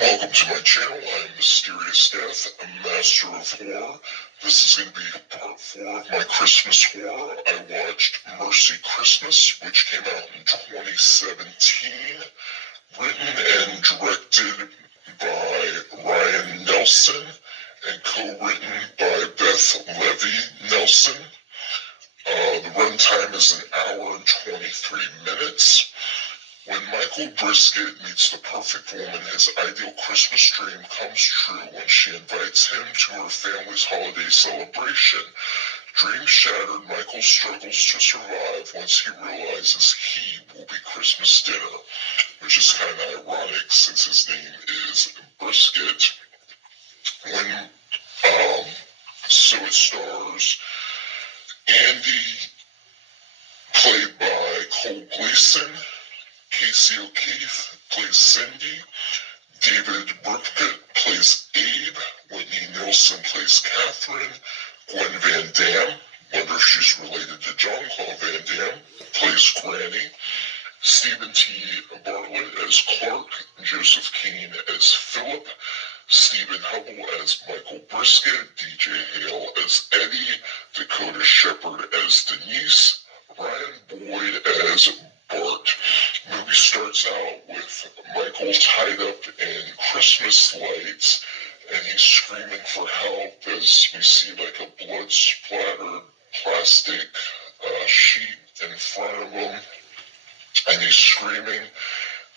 Welcome to my channel. I am Mysterious Death, a master of horror. This is going to be part 4 of my Christmas horror. I watched Mercy Christmas, which came out in 2017, written and directed by Ryan Nelson and co-written by Beth Levy Nelson. The runtime is 1 hour and 23 minutes. When Michael Brisket meets the perfect woman, his ideal Christmas dream comes true when she invites him to her family's holiday celebration. Dream shattered, Michael struggles to survive once he realizes he will be Christmas dinner, which is kind of ironic since his name is Brisket. So it stars Andy, played by Cole Gleason. Casey O'Keefe plays Cindy. David Burkett plays Abe. Whitney Nielsen plays Catherine. Gwen Van Dam, wonder if she's related to Jean-Claude Van Damme, plays Granny. Stephen T. Bartlett as Clark. Joseph Keane as Philip. Stephen Hubble as Michael Brisket. DJ Hale as Eddie. Dakota Shepard as Denise. Ryan Boyd as Bart. The movie starts out with Michael tied up in Christmas lights, and he's screaming for help as we see like a blood-splattered plastic sheet in front of him, and he's screaming.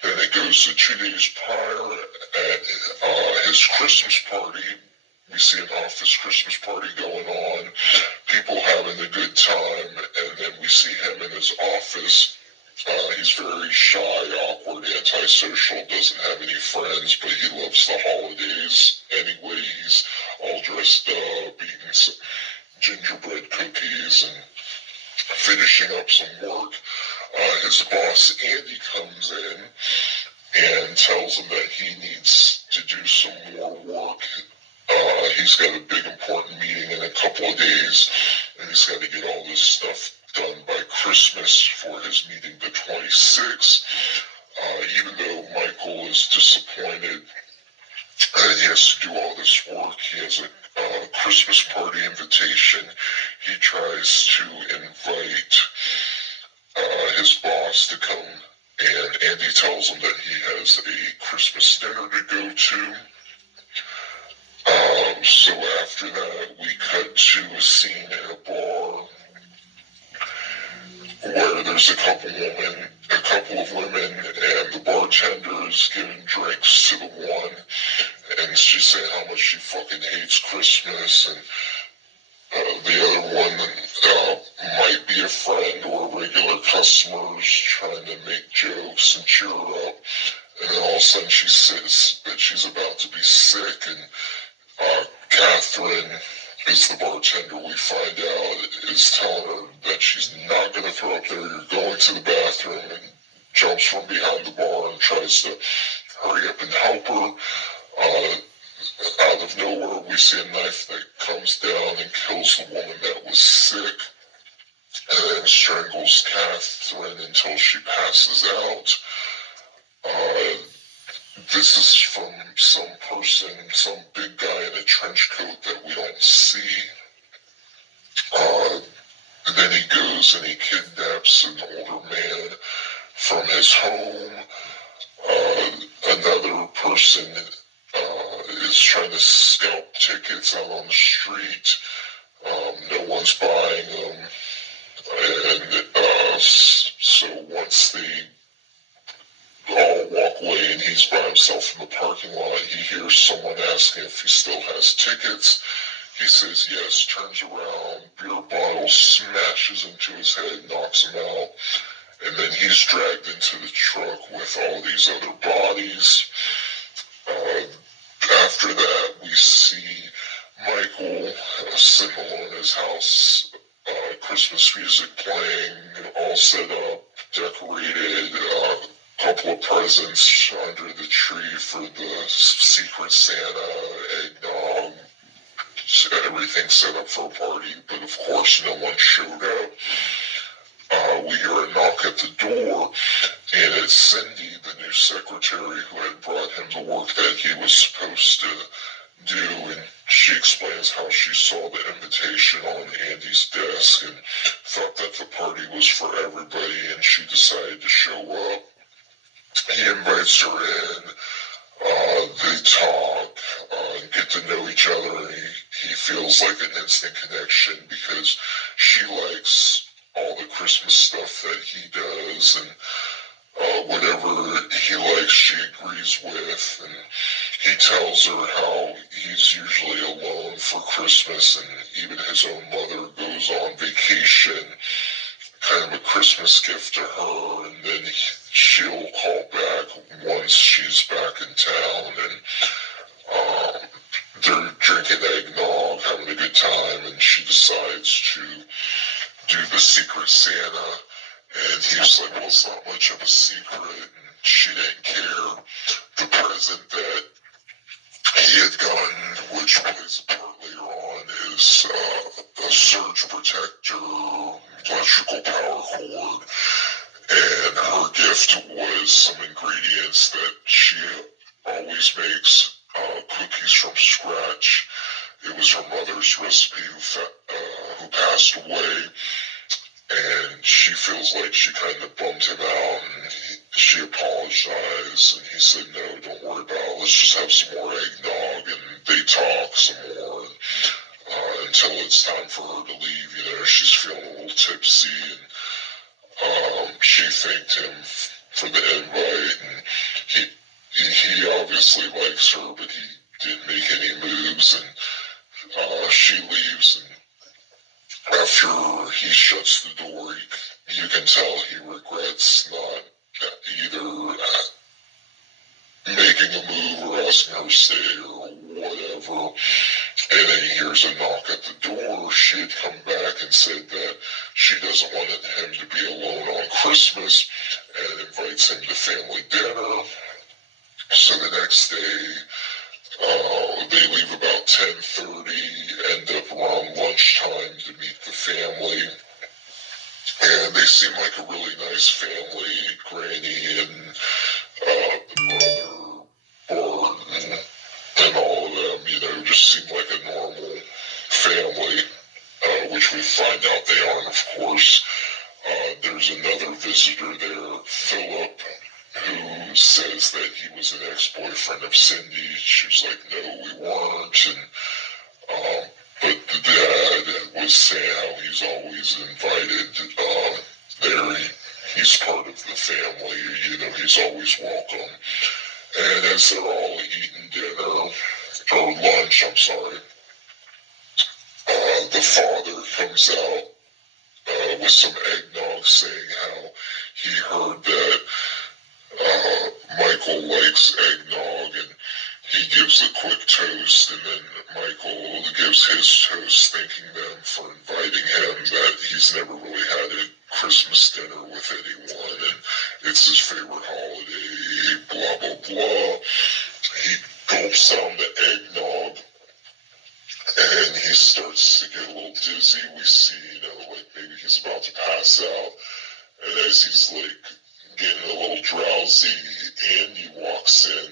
Then it goes to 2 days prior at his Christmas party. We see an office Christmas party going on, people having a good time, and then we see him in his office. He's very shy, awkward, antisocial, doesn't have any friends, but he loves the holidays anyway. He's all dressed up, eating some gingerbread cookies and finishing up some work. His boss, Andy, comes in and tells him that he needs to do some more work. He's got a big important meeting in a couple of days, and he's got to get all this stuff done by Christmas for his meeting the 26th. Even though Michael is disappointed that he has to do all this work, he has a Christmas party invitation. He tries to invite his boss to come, and Andy tells him that he has a Christmas dinner to go to. So after that, we cut to a scene in a bar where there's a couple of women, and the bartender is giving drinks to the one, and she's saying how much she fucking hates Christmas, and the other one might be a friend or a regular customer trying to make jokes and cheer her up, and then all of a sudden she says that she's about to be sick, and Catherine is the bartender, we find out, is telling her that she's not going to throw up there. You're going to the bathroom, and jumps from behind the bar and tries to hurry up and help her. Out of nowhere, we see a knife that comes down and kills the woman that was sick, and then strangles Catherine until she passes out. This is from some person, some big guy in a trench coat that we don't see. And then he goes and he kidnaps an older man from his home. Another person is trying to scalp tickets out on the street. No one's buying them. And so once they all walk away and he's by himself in the parking lot, he hears someone asking if he still has tickets. He says yes, turns around, beer bottle smashes into his head, knocks him out, and then he's dragged into the truck with all these other bodies. After that, we see Michael sitting alone in his house, Christmas music playing, all set up, decorated, couple of presents under the tree for the Secret Santa, eggnog, everything set up for a party, but of course no one showed up. we hear a knock at the door, and it's Cindy, the new secretary, who had brought him the work that he was supposed to do, and she explains how she saw the invitation on Andy's desk and thought that the party was for everybody, and she decided to show up. He invites her in, they talk, and get to know each other, and he feels like an instant connection because she likes all the Christmas stuff that he does, and whatever he likes, she agrees with, and he tells her how he's usually alone for Christmas, and even his own mother goes on vacation, kind of a Christmas gift to her, and then she'll call back once she's back in town, and they're drinking eggnog, having a good time, and she decides to do the Secret Santa, and he's like, well, it's not much of a secret, and she didn't care. The present that he had gotten, which plays a part later on, is a surge protector, electrical power cord, and her gift was some ingredients that she always makes cookies from scratch. It was her mother's recipe who passed away, and she feels like she kind of bummed him out, and she apologized, and he said, no, don't worry about it, let's just have some more eggnog, and they talk some more, and, until it's time for her to leave, she's feeling a little tipsy, and she thanked him for the invite, and he obviously likes her, but he didn't make any moves, and she leaves, and after he shuts the door, you can tell he regrets not either making a move or asking her to stay or whatever. And then he hears a knock at the door. She had come back and said that she doesn't want him to be alone on Christmas and invites him to family dinner. So the next day, they leave about 10:30, end up around lunchtime to meet the family. And they seem like a really nice family. Granny and the brother, Bart, and all of them, just seem like a normal family, which we find out they aren't, of course. There's another visitor there, Philip, who says that he was an ex-boyfriend of Cindy. She was like, no, we weren't. And but the dad was saying how he's always invited there. He's part of the family, he's always welcome. And as they're all eating dinner, or lunch, I'm sorry, the father comes out with some eggnog, saying how he heard that Michael likes eggnog, and he gives a quick toast, and then Michael gives his toast, thanking them for inviting him, that he's never really had a Christmas dinner with anyone, and it's his favorite holiday, blah, blah, blah. He gulps down the eggnog, and he starts to get a little dizzy. We see, like maybe he's about to pass out, and as he's like getting a little drowsy, Andy walks in,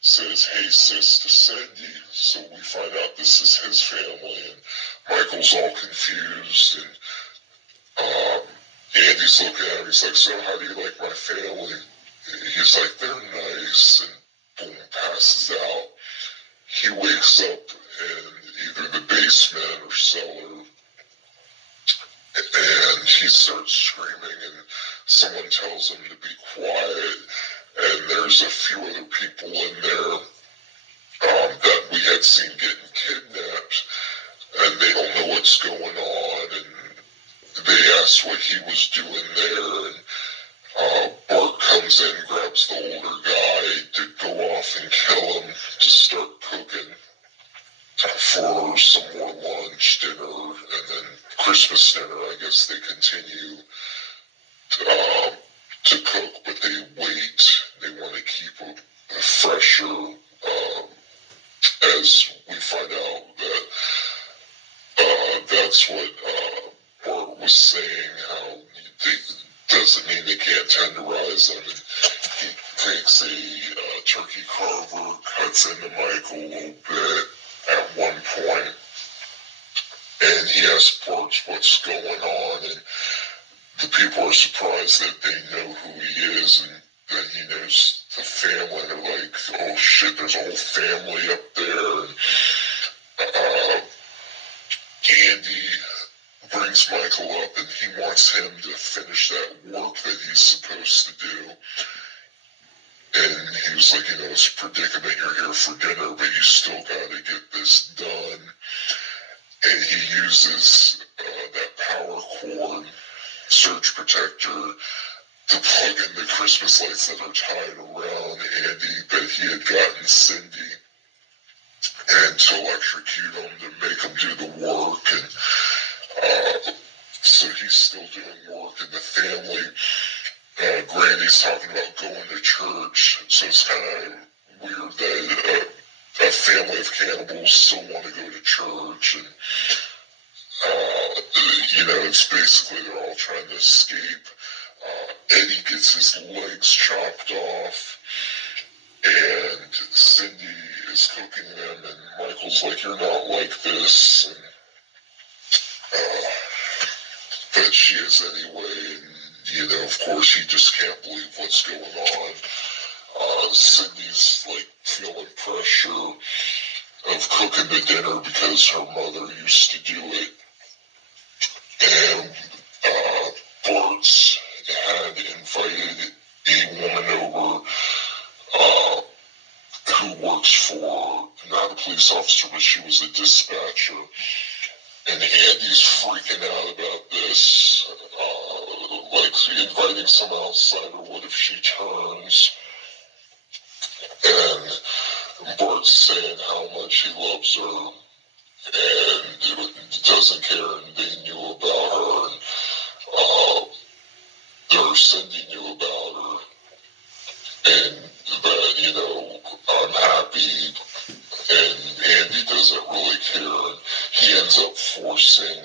says, hey sis, to Cindy. So we find out this is his family, and Michael's all confused, and Andy's looking at him, he's like, so how do you like my family? He's like, they're nice, and boom, passes out. He wakes up in either the basement or cellar, and he starts screaming, and someone tells him to be quiet, and there's a few other people in there that we had seen getting kidnapped, and they don't know what's going on, and they ask what he was doing there, and Bart comes in, grabs the older guy to go off and kill him, to start cooking for some more lunch, dinner, and then Christmas dinner. I guess they continue to cook, but they wait. They want to keep a fresher, as we find out that that's what Bart was saying, how doesn't mean they can't tenderize them. And he takes a turkey carver, cuts into Michael a little bit at one point, and he asks Bart what's going on, and the people are surprised that they know who he is, and then he knows the family. They're like, oh shit, there's a whole family up there. And Andy brings Michael up, and he wants him to finish that work that he's supposed to do. And he was like, it's a predicament, you're here for dinner, but you still got to get this done. And he uses that power cord surge protector to plug in the Christmas lights that are tied around Andy that he had gotten Cindy, and to electrocute him to make him do the work. And so he's still doing work, and the family, Granny's talking about going to church, so it's kind of weird that a family of cannibals still want to go to church. And it's basically they're all trying to escape. Eddie gets his legs chopped off, and Cindy is cooking them, and Michael's like, you're not like this, and but she is anyway, and of course he just can't believe what's going on. Cindy's like feeling pressure of cooking the dinner because her mother used to do it, and Bart's had invited a woman over who works for, not a police officer, but she was a dispatcher, and Andy's freaking out about this, like inviting some outsider, what if she turns? And Bart's saying how much he loves her and doesn't care, and they knew about her, and Cindy knew about her, and that, I'm happy, and Andy doesn't really care, and he ends up forcing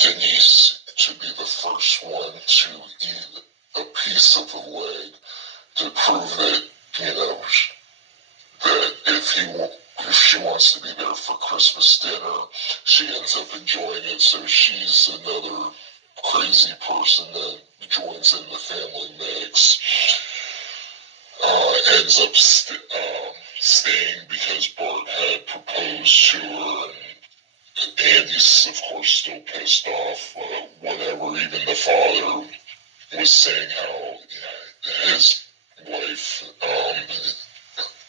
Denise to be the first one to eat a piece of the leg to prove that, that if she wants to be there for Christmas dinner, she ends up enjoying it, so she's another crazy person that joins in the family mix. Ends up staying because Bart had proposed to her, and Andy's, of course, still pissed off. Whatever, even the father was saying how his wife,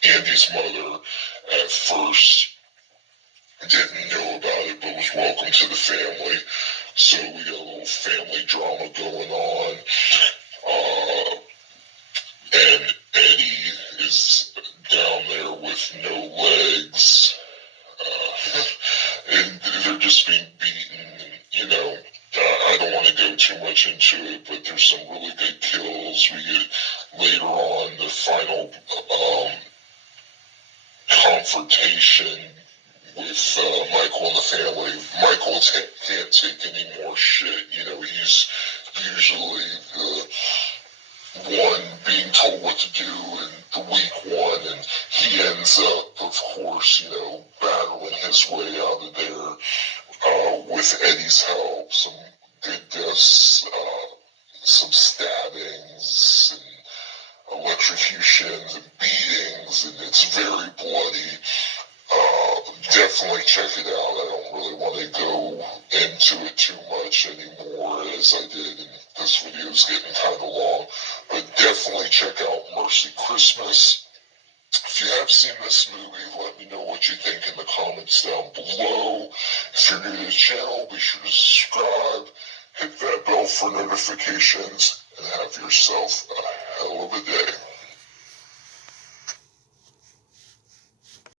Andy's mother, at first didn't know about it, but was welcome to the family. So we got a little family drama going on. And Eddie is down there with no legs. And they're just being beaten. I don't want to go too much into it, but there's some really good kills. We get later on the final confrontation with Michael and the family. Michael can't take any more shit. He's usually the one being told what to do and the weak one, and he ends up, of course, battling his way out of there with Eddie's help. Some good deaths, some stabbings, and electrocutions and beatings, and it's very bloody. Definitely check it out. I don't really want to go into it too much anymore as I did, and this video is getting kind of long, but definitely check out Mercy Christmas. If you have seen this movie, let me know what you think in the comments down below. If you're new to the channel, be sure to subscribe, hit that bell for notifications, and have yourself a hell of a day.